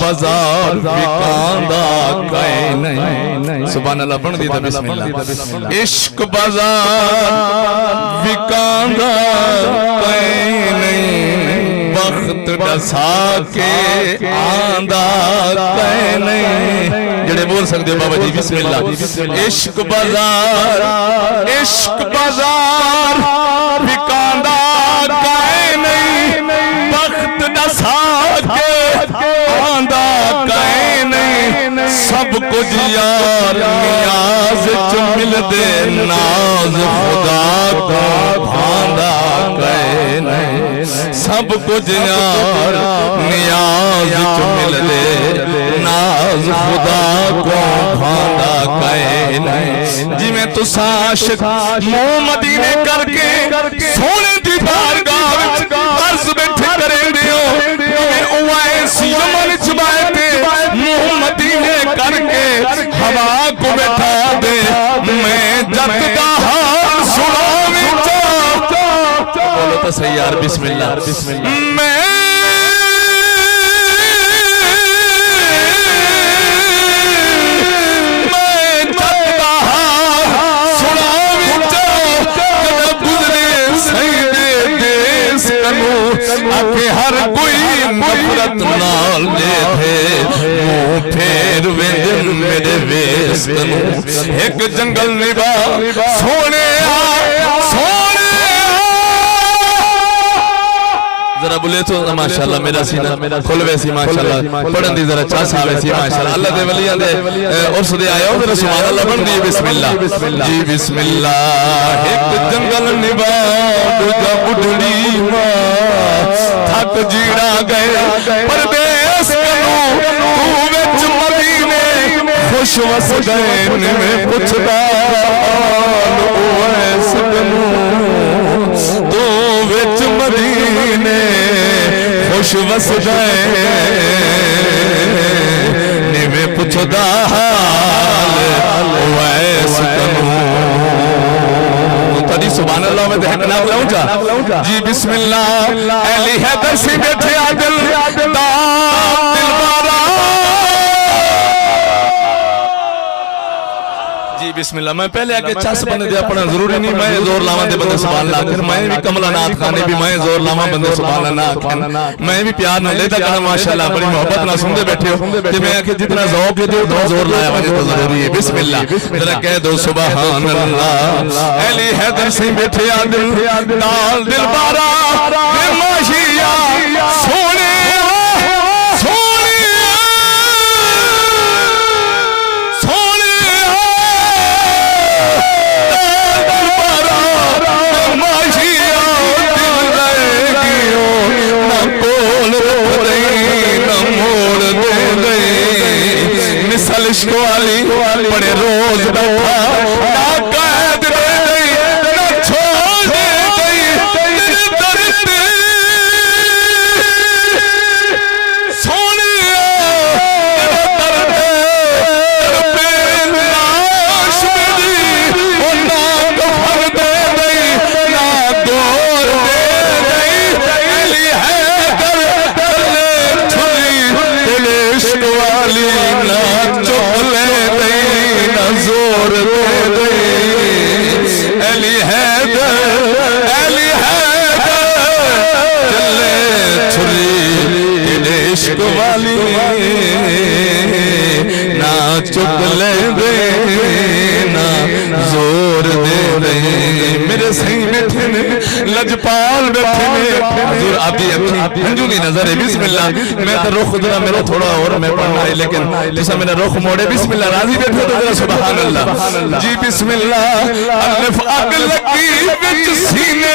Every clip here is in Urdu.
بازار وکاندا کائے نہیں سبحان اللہ پڑھ دیتا بسم اللہ عشق بازار وکاندا کائے نہیں وقت ڈسا کے آندہ کائے نہیں جڑے بول سکتے ہو بابا جی بسم اللہ عشق بازار وکاندا کائے نہیں وقت ڈسا کے آندہ کائے نہیں سب کچھ یار نیاز چ مل دے ناز خدا کو بھاندا کائے نہیں سب کچھ یار نیاز چ مل دے ناز خدا کو بھاندا کائے نہیں جی میں تو عاشق منہ مدینے کر کے سونے دی بارگاہ وچ عرض بیٹھے کریں دیو میں اوائے سیمن چبائے تے منہ مدینے کر کے ہوا کو بیٹھا دے میں جت دا حال سناویں بولو تو صحیح یار بسم اللہ میں آکے ہر کوئی نفرت نال لے تھے منہ پھیر ویندن میرے ویس کنو ایک جنگل نبا سونے ذرا بولے تو ماشاءاللہ میرا سینہ کھل ویسی ماشاءاللہ پڑھن دی ذرا چاہ سا ویسی ماشاءاللہ اللہ دے ولیاں دے عرص دے آیا ہو ذرا سبحان اللہ پڑھن دی بسم اللہ جی بسم اللہ ایک جنگل نبا دوجا بڑھڑی ماں تھک جیڑا گئے پردیس کنو تو وچ مدینے خوش وس گئے میں پوچھدا اویس کنو تو وچ مدینے خوش وس گئے میں پوچھدا حال اویس کنو سبحان اللہ میں دہک ناک لاؤں جا جی بسم اللہ اہلی حیدر سی بیٹھے آدل دل بارا جی بسم اللہ میں پہلے آگے چاس بندے دیا پڑھا ضروری نہیں میں زور لاما دے بندے سبحان اللہ آخر میں بھی کملہ نات خانے بھی میں زور لاما بندے سبحان اللہ آخر میں بھی پیار نہ لیتا کہا ماشاءاللہ بڑی محبت نہ سندے بیٹھے ہو کہ میں آخر جتنا ذوق ہے جو زور لایا مجھے تو ضروری ہے بسم اللہ ذرا کہہ دو سبحان اللہ اہلی حیدر سے بیٹھے آدل دال دل بارا دل ماشیا سونے عشق والی بڑے روز بیٹھا نہ قید دے گئی نہ چھوڑ دے گئی دل درد سونیا درد پہ لاش میری وہ نہ گھر دے گئی نہ دور دے گئی علی حیدر دلے چھلی دل عشق والی نہ چولے دئی نہ زور دے دئی علی حیدر چلے چھری دل عشق والی نہ چولے دئی نہ زور دے دئی میرے صحیح بیٹھے نے لجپال بیٹھے نے حضور آپ کی اکھی ہنجو کی نظر ہے بسم اللہ میں تو رخ دنا میرا تھوڑا اور میں پڑھنا ہے لیکن جیسا میں نے رخ موڑے بسم اللہ راضی بیٹھے تو ذرا سبحان اللہ جی بسم اللہ الف اگ لگی وچ سینے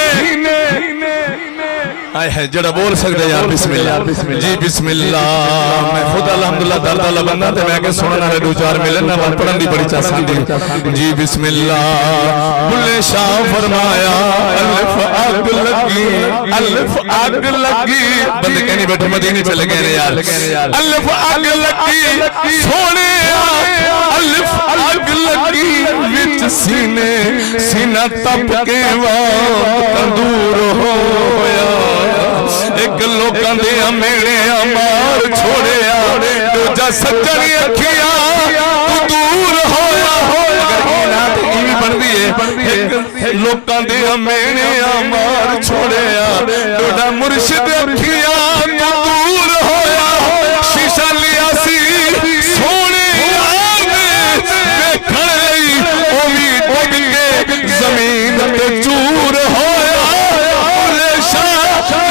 آئے ہے جڑا بول سکتے یار بسم اللہ جی بسم اللہ میں خود الحمدللہ دردہ لبندہ تھے میں کہ سننا ہے دو چار ملنا بات پڑھن دی بڑی چاہسان دی جی بسم اللہ بلے شاہ فرمایا الف اگ لگی بندے کہنی بیٹھے مدینی چلے گئے یار الف اگ لگی سونے الف اگ لگی وچ سینے سینہ تپ کے وقت تندور ہویا ایک لوکاں دے میرے مار چھوڑیا دوجا سجن اکھیاں تو دور ہویا اگر اینات ایویں بندی ہے لوکاں دے مینے مار چھوڑیا دوجا مرشد اکھیاں تو دور ہویا شیشہ لیا سی سونے یار نے دیکھن لئی اووی ڈگ کے زمین تے چور ہویا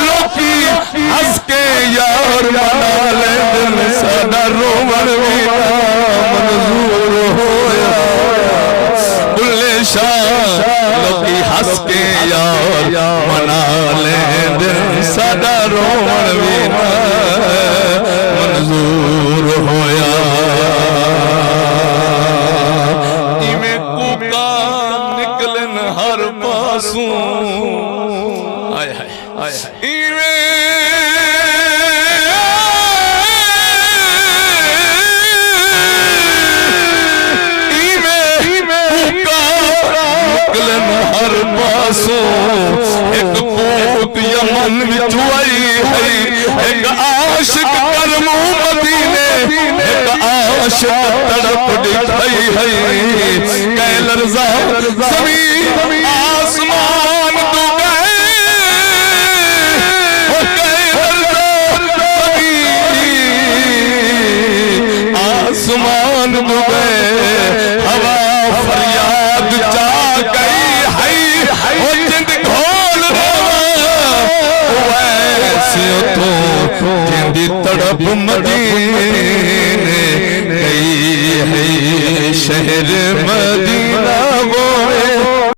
لوکی ہس کے یار منا لے دل ساڈا رومن وی منظور ہویا بلے شاہ لوکی ہس کے یار منا لے دل ساڈا رومن وی منظور ہویا ایویں کوکا نکلن ہر پاسوں آئے ہائے ہر پاسوں ایک کوک یمن وچوائی ہے ایک عاشق کرمو مدینے ایک عاشق تڑپ دکھائی ہے کہ لرزا زمین